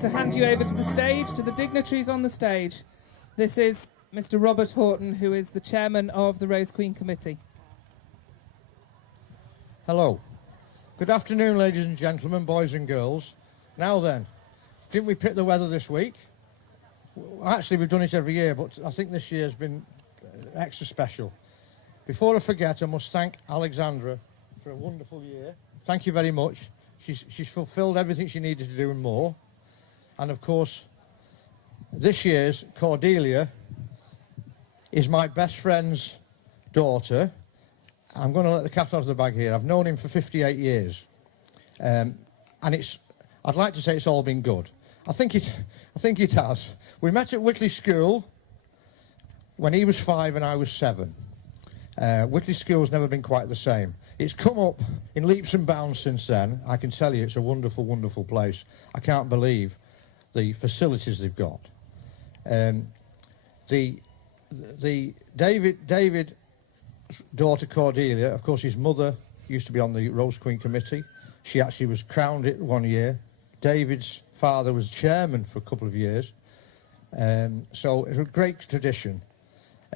To hand you over to the stage, to the dignitaries on the stage. This is Mr. Robert Horton, who is the chairman of the Rose Queen Committee. Hello. Good afternoon, ladies and gentlemen, boys and girls. Now then, didn't we pick the weather this week? Actually, we've done it every year, but I think this year's been extra special. Before I forget, I must thank Alexandra for a wonderful year. Thank you very much. She's fulfilled everything she needed to do and more. And of course, this year's Cordelia is my best friend's daughter. I'm going to let the cat out of the bag here. I've known him for 58 years. And I'd like to say it's all been good. I think it has. We met at Whitley School when he was 5 and I was 7. Whitley School's never been quite the same. It's come up in leaps and bounds since then. I can tell you it's a wonderful, wonderful place. I can't believe the facilities they've got. The David's daughter Cordelia, of course his mother used to be on the Rose Queen Committee. She actually was crowned it one year. David's father was chairman for a couple of years. So it's a great tradition.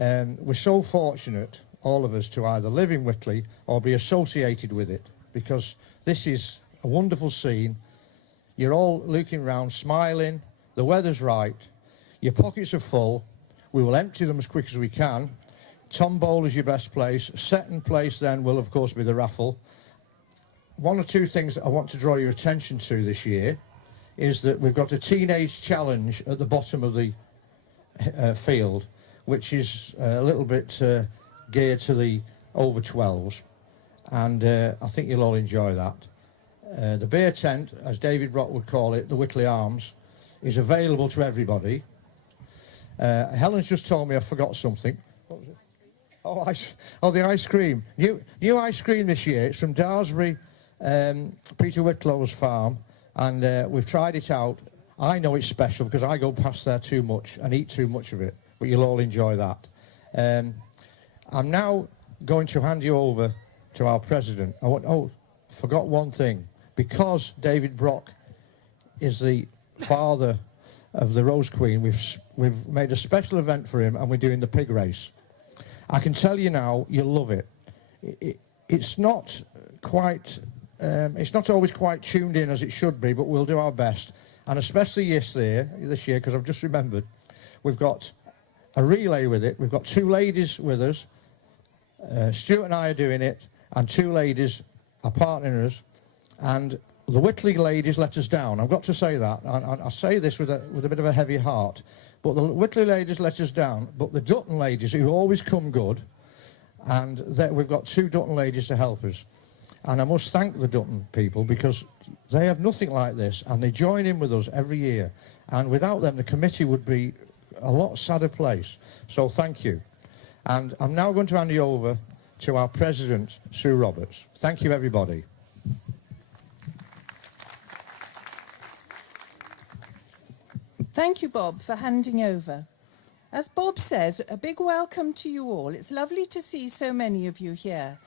We're so fortunate, all of us, to either live in Whitley or be associated with it, because this is a wonderful scene. You're all looking around, smiling, the weather's right, your pockets are full, we will empty them as quick as we can. Tombola is your best place. Second place then will of course be the raffle. One or two things that I want to draw your attention to this year is that we've got a teenage challenge at the bottom of the field, which is a little bit geared to the over 12s, and I think you'll all enjoy that. The beer tent, as David Brock would call it, the Whitley Arms, is available to everybody. Helen's just told me I forgot something. What was it? The ice cream. New ice cream this year. It's from Daresbury, Peter Whitlow's farm, and we've tried it out. I know it's special because I go past there too much and eat too much of it, but you'll all enjoy that. I'm now going to hand you over to our president. Forgot one thing. Because David Brock is the father of the Rose Queen, we've made a special event for him, and we're doing the pig race. I can tell you now, you'll love it. It's not quite, it's not always quite tuned in as it should be, but we'll do our best. And especially this year, because I've just remembered, we've got a relay with it. We've got two ladies with us. Stuart and I are doing it, and two ladies are partnering us. And the Whitley ladies let us down. I've got to say that. I say this with a bit of a heavy heart. But the Whitley ladies let us down. But the Dutton ladies, who always come good, and we've got two Dutton ladies to help us. And I must thank the Dutton people, because they have nothing like this, and they join in with us every year. And without them, the committee would be a lot sadder place. So thank you. And I'm now going to hand you over to our president, Sue Roberts. Thank you, everybody. Thank you, Bob, for handing over. As Bob says, a big welcome to you all. It's lovely to see so many of you here.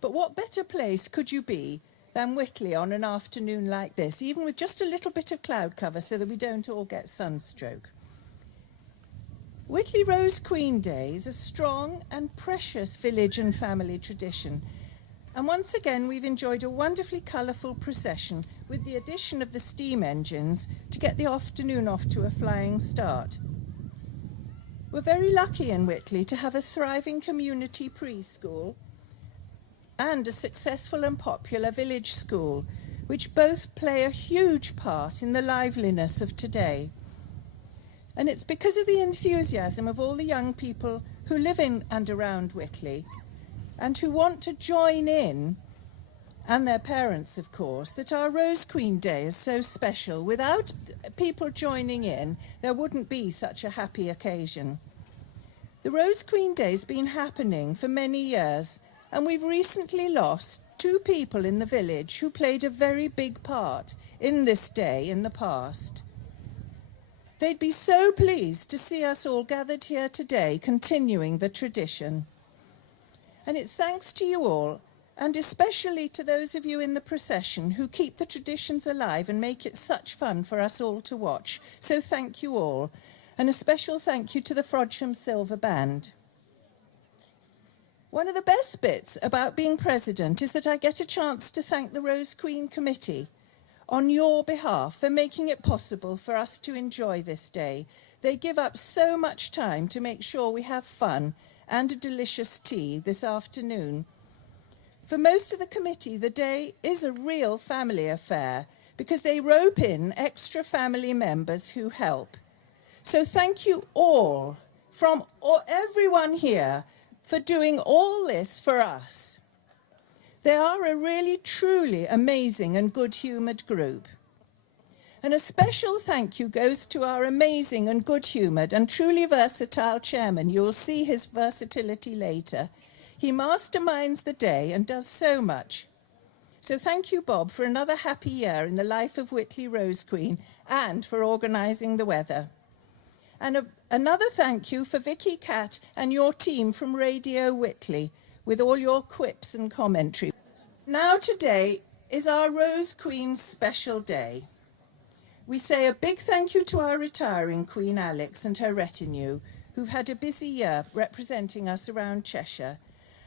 But what better place could you be than Whitley on an afternoon like this, even with just a little bit of cloud cover so that we don't all get sunstroke. Whitley Rose Queen Day is a strong and precious village and family tradition. And once again, we've enjoyed a wonderfully colourful procession with the addition of the steam engines to get the afternoon off to a flying start. We're very lucky in Whitley to have a thriving community preschool and a successful and popular village school, which both play a huge part in the liveliness of today. And it's because of the enthusiasm of all the young people who live in and around Whitley and who want to join in, and their parents, of course, that our Rose Queen Day is so special. Without people joining in, there wouldn't be such a happy occasion. The Rose Queen Day has been happening for many years, and we've recently lost two people in the village who played a very big part in this day in the past. They'd be so pleased to see us all gathered here today, continuing the tradition. And it's thanks to you all, and especially to those of you in the procession who keep the traditions alive and make it such fun for us all to watch. So thank you all, and a special thank you to the Frodsham Silver Band. One of the best bits about being president is that I get a chance to thank the Rose Queen Committee on your behalf for making it possible for us to enjoy this day. They give up so much time to make sure we have fun and a delicious tea this afternoon. For most of the committee, the day is a real family affair because they rope in extra family members who help. So thank you all, from everyone here, for doing all this for us. They are a really, truly amazing and good-humoured group. And a special thank you goes to our amazing and good-humoured and truly versatile chairman. You'll see his versatility later. He masterminds the day and does so much. So thank you, Bob, for another happy year in the life of Whitley Rose Queen and for organising the weather. And another thank you for Vicky Catt and your team from Radio Whitley with all your quips and commentary. Now today is our Rose Queen's special day. We say a big thank you to our retiring Queen Alex and her retinue, who've had a busy year representing us around Cheshire.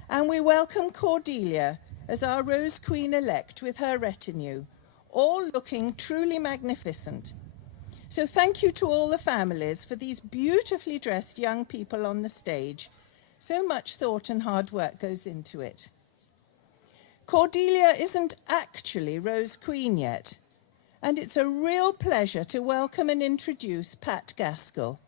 And we welcome Cordelia as our Rose Queen-elect with her retinue, all looking truly magnificent. So thank you to all the families for these beautifully dressed young people on the stage. So much thought and hard work goes into it. Cordelia isn't actually Rose Queen yet, and it's a real pleasure to welcome and introduce Pat Gaskell.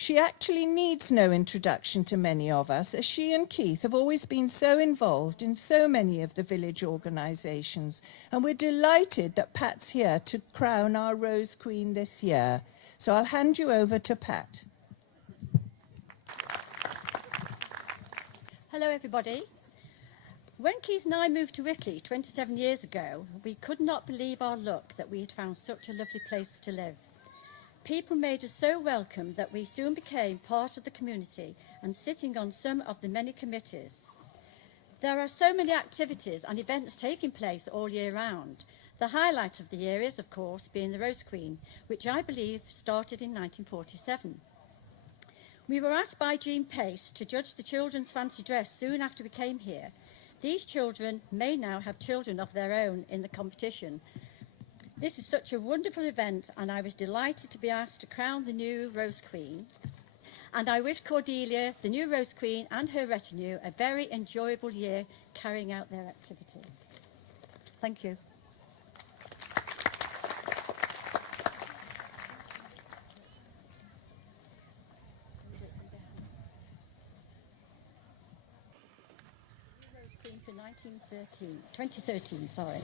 She actually needs no introduction to many of us, as she and Keith have always been so involved in so many of the village organisations, and we're delighted that Pat's here to crown our Rose Queen this year. So I'll hand you over to Pat. Hello everybody. When Keith and I moved to Whitley 27 years ago, we could not believe our luck that we had found such a lovely place to live. People made us so welcome that we soon became part of the community and sitting on some of the many committees. There are so many activities and events taking place all year round. The highlight of the year is, of course, being the Rose Queen, which I believe started in 1947. We were asked by Jean Pace to judge the children's fancy dress soon after we came here. These children may now have children of their own in the competition. This is such a wonderful event, and I was delighted to be asked to crown the new Rose Queen. And I wish Cordelia, the new Rose Queen, and her retinue a very enjoyable year carrying out their activities. Thank you. Rose Queen for 2013, sorry.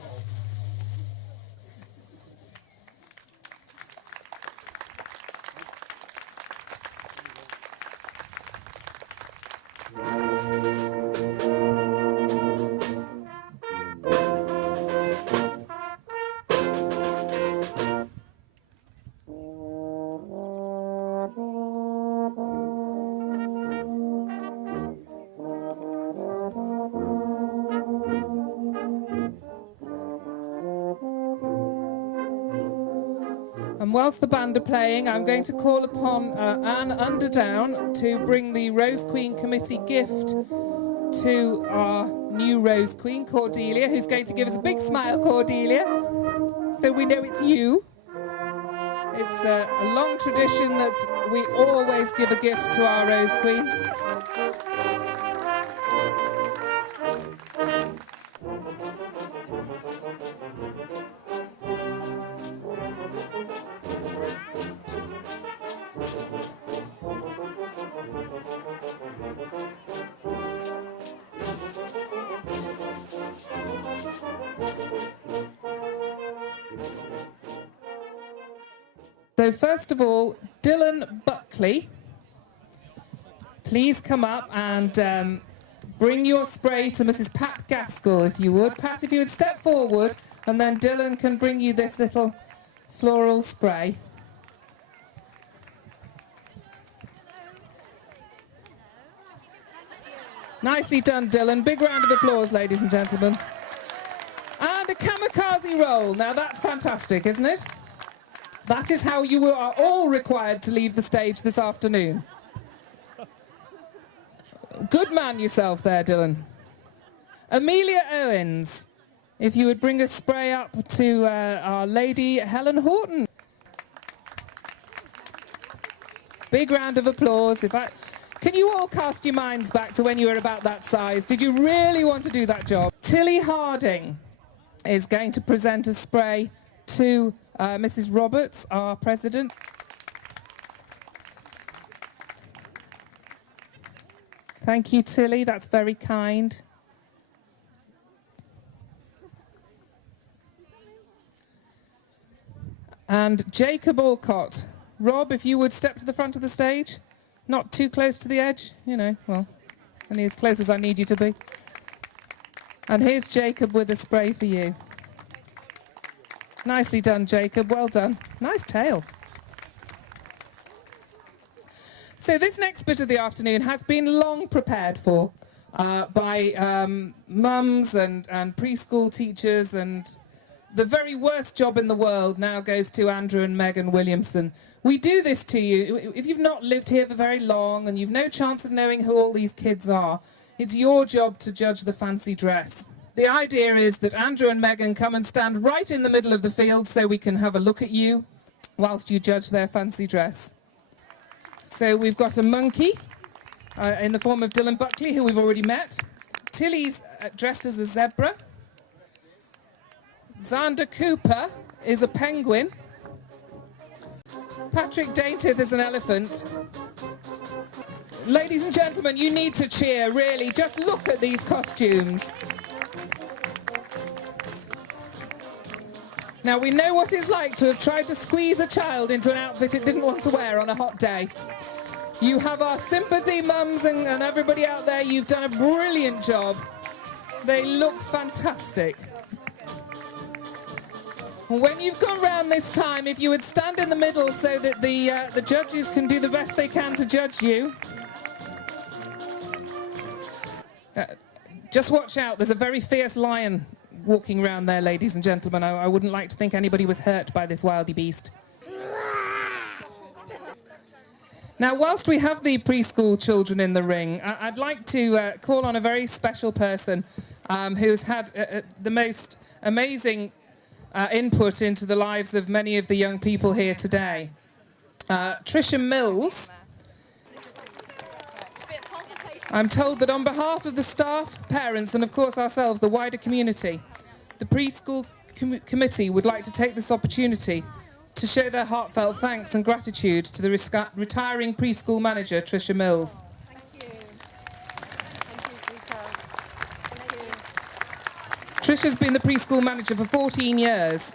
And whilst the band are playing, I'm going to call upon Anne Underdown to bring the Rose Queen Committee gift to our new Rose Queen, Cordelia, who's going to give us a big smile, Cordelia, so we know it's you. It's a long tradition that we always give a gift to our Rose Queen. So first of all, Dylan Buckley, please come up and bring your spray to Mrs. Pat Gaskell, if you would. Pat, if you would step forward, and then Dylan can bring you this little floral spray. Nicely done, Dylan. Big round of applause, ladies and gentlemen. And a kamikaze roll. Now that's fantastic, isn't it? That is how you are all required to leave the stage this afternoon. Good man yourself there, Dylan. Amelia Owens, if you would bring a spray up to our lady Helen Horton. Big round of applause. Can you all cast your minds back to when you were about that size? Did you really want to do that job? Tilly Harding is going to present a spray to Mrs. Roberts, our president. Thank you, Tilly. That's very kind. And Jacob Alcott. Rob, if you would step to the front of the stage. Not too close to the edge, you know, well, only as close as I need you to be. And here's Jacob with a spray for you. Nicely done, Jacob. Well done. Nice tail. So this next bit of the afternoon has been long prepared for by mums and preschool teachers, and the very worst job in the world now goes to Andrew and Megan Williamson. We do this to you. If you've not lived here for very long and you've no chance of knowing who all these kids are, it's your job to judge the fancy dress. The idea is that Andrew and Megan come and stand right in the middle of the field so we can have a look at you whilst you judge their fancy dress. So we've got a monkey in the form of Dylan Buckley, who we've already met. Tilly's dressed as a zebra. Xander Cooper is a penguin. Patrick Daintiff is an elephant. Ladies and gentlemen, you need to cheer, really. Just look at these costumes. Now, we know what it's like to have tried to squeeze a child into an outfit it didn't want to wear on a hot day. You have our sympathy, mums, and everybody out there. You've done a brilliant job. They look fantastic. When you've gone round this time, if you would stand in the middle so that the judges can do the best they can to judge you. Just watch out, there's a very fierce lion walking around there, ladies and gentlemen. I wouldn't like to think anybody was hurt by this wildy beast. Now, whilst we have the preschool children in the ring, I'd like to call on a very special person who's had the most amazing input into the lives of many of the young people here today. Tricia Mills. I'm told that on behalf of the staff, parents, and of course ourselves, the wider community, the preschool committee would like to take this opportunity to show their heartfelt thanks and gratitude to the retiring preschool manager, Tricia Mills. Thank you. Thank you, Tricia. Tricia's been the preschool manager for 14 years,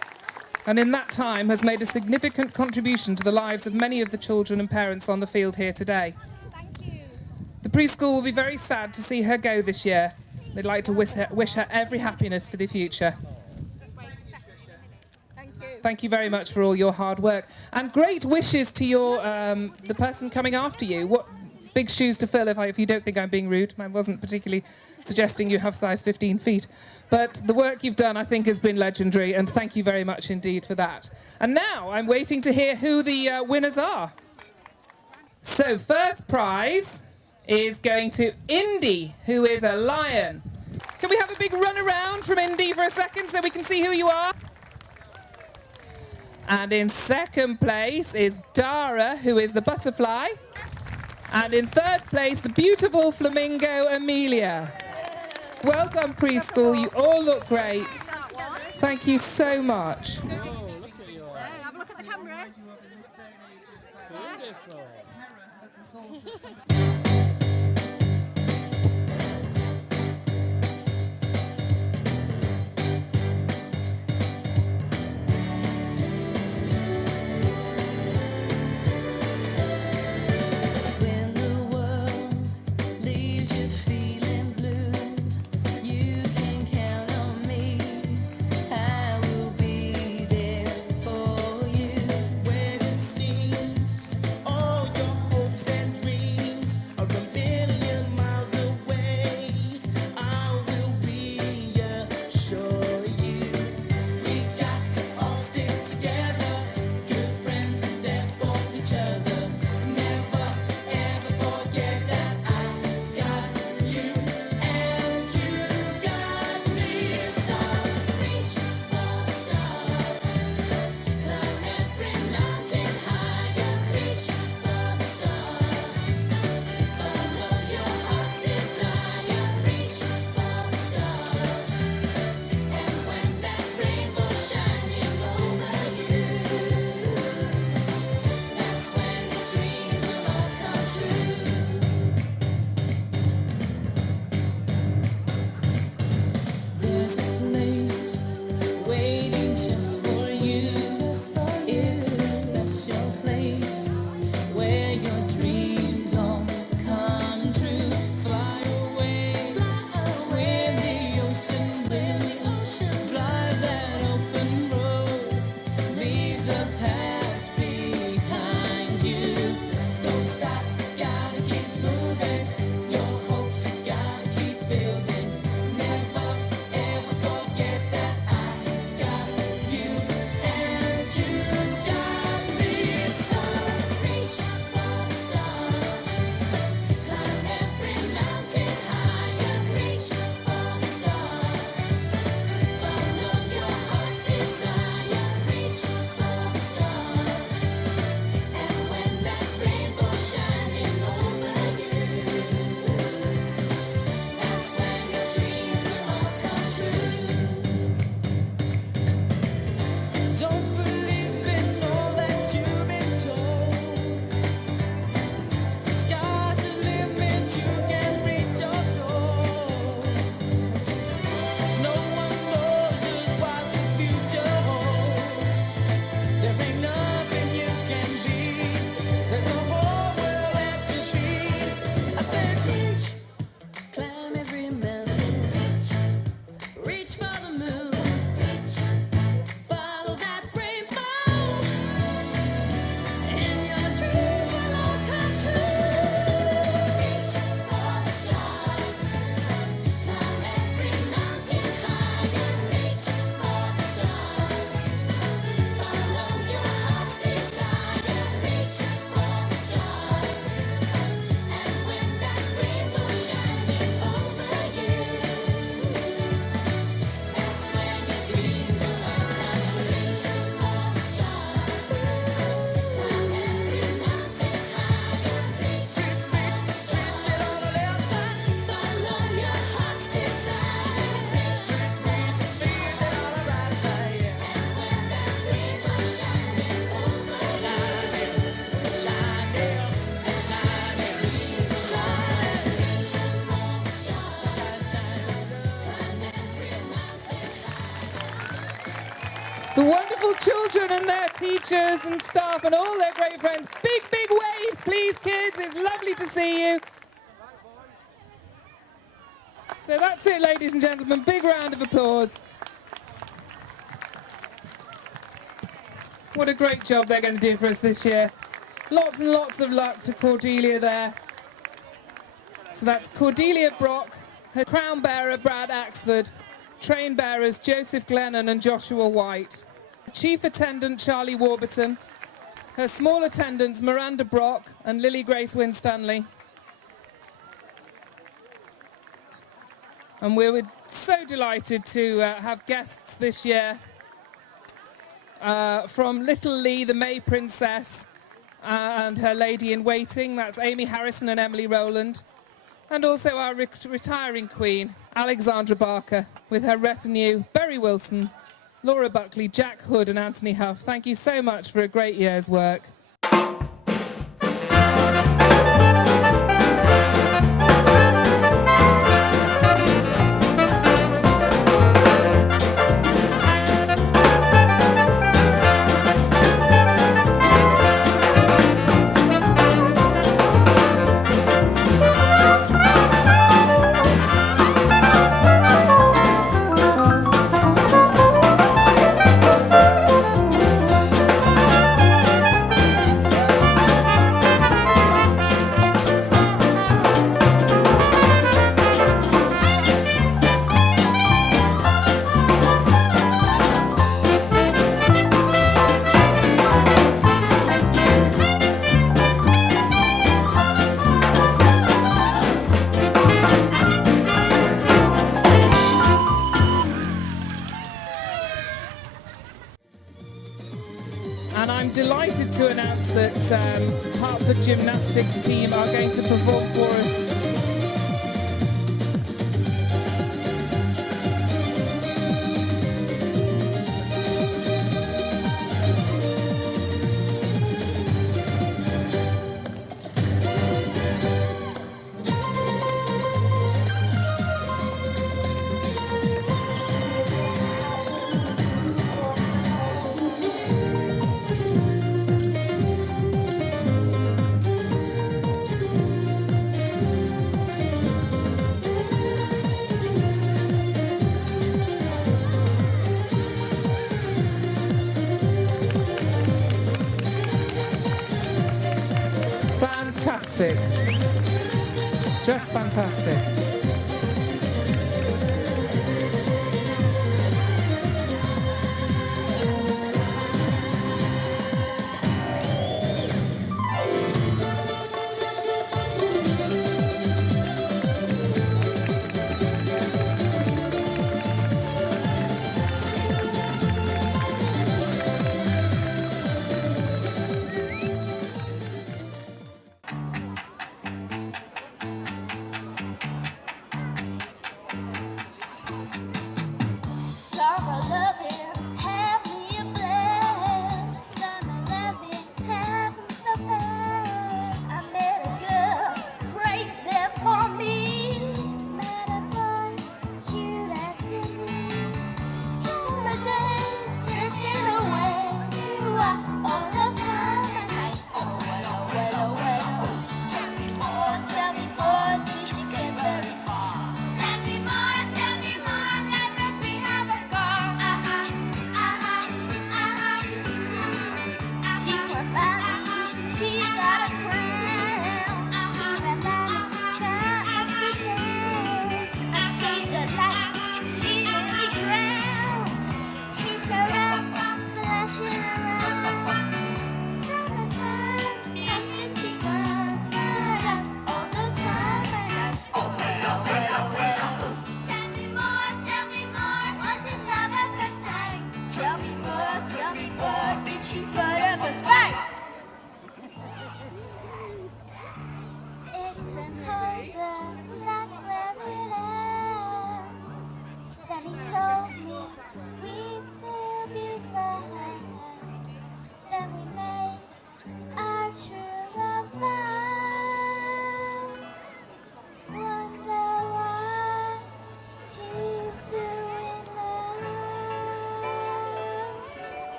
and in that time has made a significant contribution to the lives of many of the children and parents on the field here today. The preschool will be very sad to see her go this year. They'd like to wish her every happiness for the future. Thank you very much for all your hard work. And great wishes to your the person coming after you. What big shoes to fill, if you don't think I'm being rude. I wasn't particularly suggesting you have size 15 feet. But the work you've done, I think, has been legendary, and thank you very much indeed for that. And now I'm waiting to hear who the winners are. So first prize is going to Indy, who is a lion. Can we have a big run around from Indy for a second so we can see who you are? And in second place is Dara, who is the butterfly. And in third place, the beautiful flamingo Amelia. Well done, preschool. You all look great. Thank you so much. Have a look at the camera. When the world leaves you feeling blue, you can count on me. I will be there for you. When it seems all your hopes and dreams are The wonderful children and their teachers and staff and all their great friends. Big, big waves, please, kids. It's lovely to see you. So that's it, ladies and gentlemen. Big round of applause. What a great job they're going to do for us this year. Lots and lots of luck to Cordelia there. So that's Cordelia Brock, her crown bearer Brad Axford, train bearers Joseph Glennon and Joshua White, chief attendant Charlie Warburton, her small attendants Miranda Brock and Lily Grace Winstanley. And we were so delighted to have guests this year from Little Lee, the May Princess, and her lady in waiting. That's Amy Harrison and Emily Rowland. And also our retiring queen, Alexandra Barker, with her retinue, Berry Wilson, Laura Buckley, Jack Hood and Anthony Huff. Thank you so much for a great year's work. And I'm delighted to announce that Hertford Gymnastics team are going to perform for us. Fantastic. Just fantastic.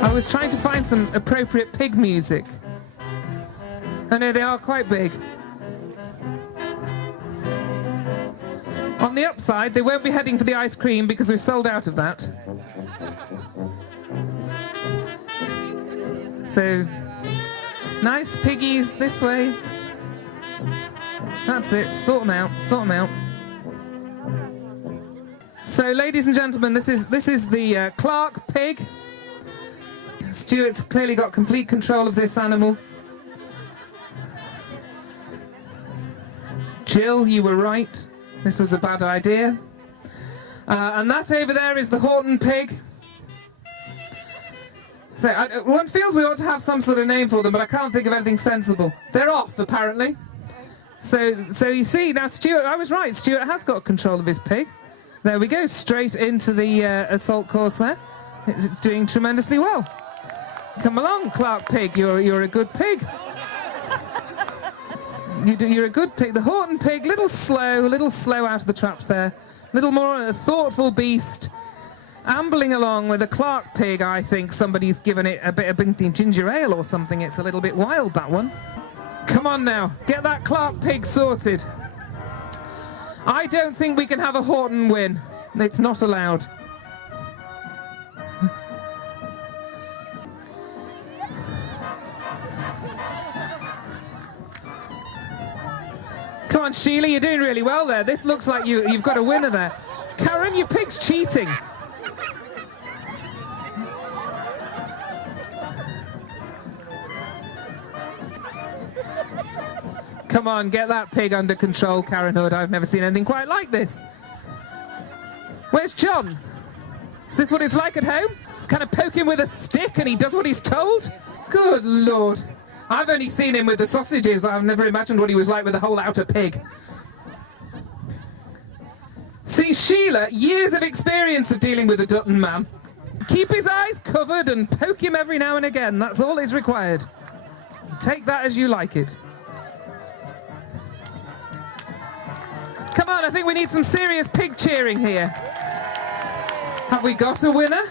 I was trying to find some appropriate pig music. I know they are quite big. On the upside, they won't be heading for the ice cream because we've sold out of that. So, nice piggies this way. That's it. Sort them out. Sort them out. So, ladies and gentlemen, this is the Clark pig. Stuart's clearly got complete control of this animal. Jill, you were right. This was a bad idea. And that over there is the Horton pig. So one feels we ought to have some sort of name for them, but I can't think of anything sensible. They're off, apparently. So you see, now Stuart, I was right. Stuart has got control of his pig. There we go, straight into the assault course there. It's doing tremendously well. Come along, Clark pig. You're a good pig. You're a good pig. The Horton pig, little slow out of the traps there. Little more a thoughtful beast. Ambling along with a Clark pig, I think somebody's given it a bit of ginger ale or something. It's a little bit wild, that one. Come on now, get that Clark pig sorted. I don't think we can have a Horton win. It's not allowed. Come on, Sheila, you're doing really well there. This looks like you've got a winner there. Karen, your pig's cheating. Come on, get that pig under control, Karen Hood. I've never seen anything quite like this. Where's John? Is this what it's like at home? It's kind of poke him with a stick and he does what he's told? Good Lord. I've only seen him with the sausages. I've never imagined what he was like with a whole outer pig. See, Sheila, years of experience of dealing with a Dutton man. Keep his eyes covered and poke him every now and again. That's all is required. Take that as you like it. Come on, I think we need some serious pig cheering here. Have we got a winner?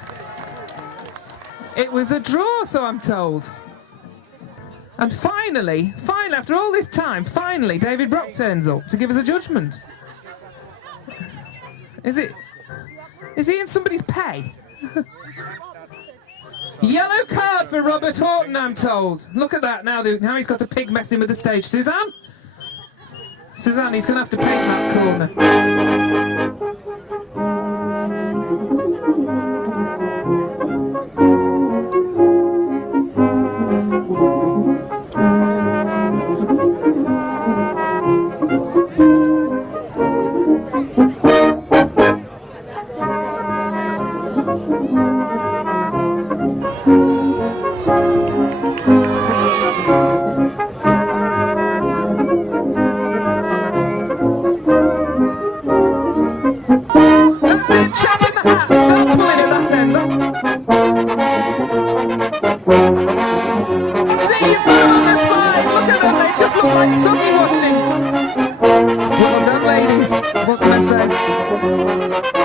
It was a draw, so I'm told. And finally, after all this time, finally, David Brock turns up to give us a judgment. Is he in somebody's pay? Yellow card for Robert Horton, I'm told. Look at that, now he's got a pig messing with the stage. Suzanne, he's going to have to paint that corner. Well done, ladies. What can I say?